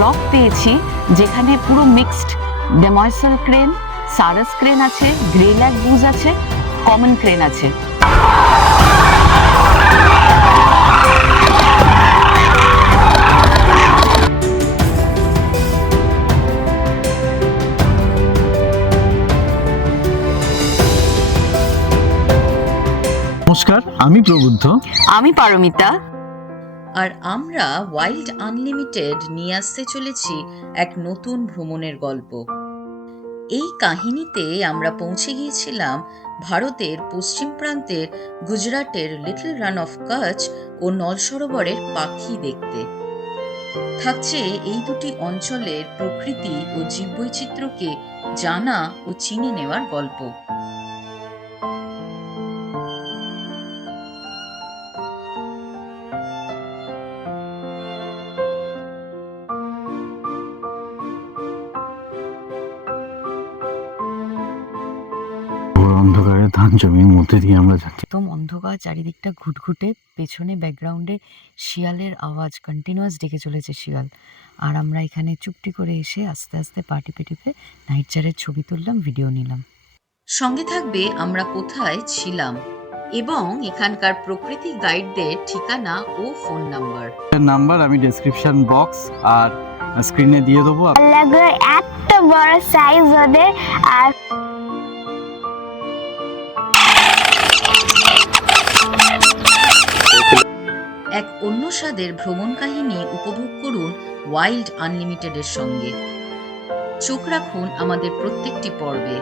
Flock পেয়েছি যেখানে পুরো মিক্সড ডেময়সেল ক্রেন, সারাস ক্রেন আছে, গ্রেল্যাক বুজ আছে, কমন ক্রেন আছে। নমস্কার, আমি প্রবুদ্ধ। আমি পারমিতা। আর আমরা ওয়াইল্ড আনলিমিটেড নিয়ে আসতে চলেছি এক নতুন ভ্রমণের গল্প। এই কাহিনীতে আমরা পৌঁছে গিয়েছিলাম ভারতের পশ্চিম প্রান্তের গুজরাটের লিটল রান অফ কচ্ছ ও নল সরোবরের পাখি দেখতে। থাকছে এই দুটি অঞ্চলের প্রকৃতি ও জীববৈচিত্র্যকে জানা ও চিনে নেওয়ার গল্প। অন্ধকারে ধান জমির মধ্যে দিয়ে আমরা যাচ্ছি। একদম অন্ধকার, চারিদিকটা ঘুটঘুটে, পেছনে ব্যাকগ্রাউন্ডে শিয়ালের আওয়াজ কন্টিনিউয়াস ডেকে চলেছে শিয়াল। আর আমরা এখানে চুপটি করে এসে আস্তে আস্তে পা টিপে টিপে নাইট চারের ছবি তুললাম, ভিডিও নিলাম। সঙ্গে থাকবে আমরা কোথায় ছিলাম এবং এখানকার প্রকৃতি গাইডদের ঠিকানা ও ফোন নাম্বার আমি ডেসক্রিপশন বক্স আর স্ক্রিনে দিয়ে দেবো। এত বড় সাইজ ওদের। আর এক অন্য স্বাদের ভ্রমণ কাহিনী উপভোগ করুন ওয়াইল্ড আনলিমিটেডের সঙ্গে। চোখ রাখুন আমাদের প্রত্যেকটি পর্বে।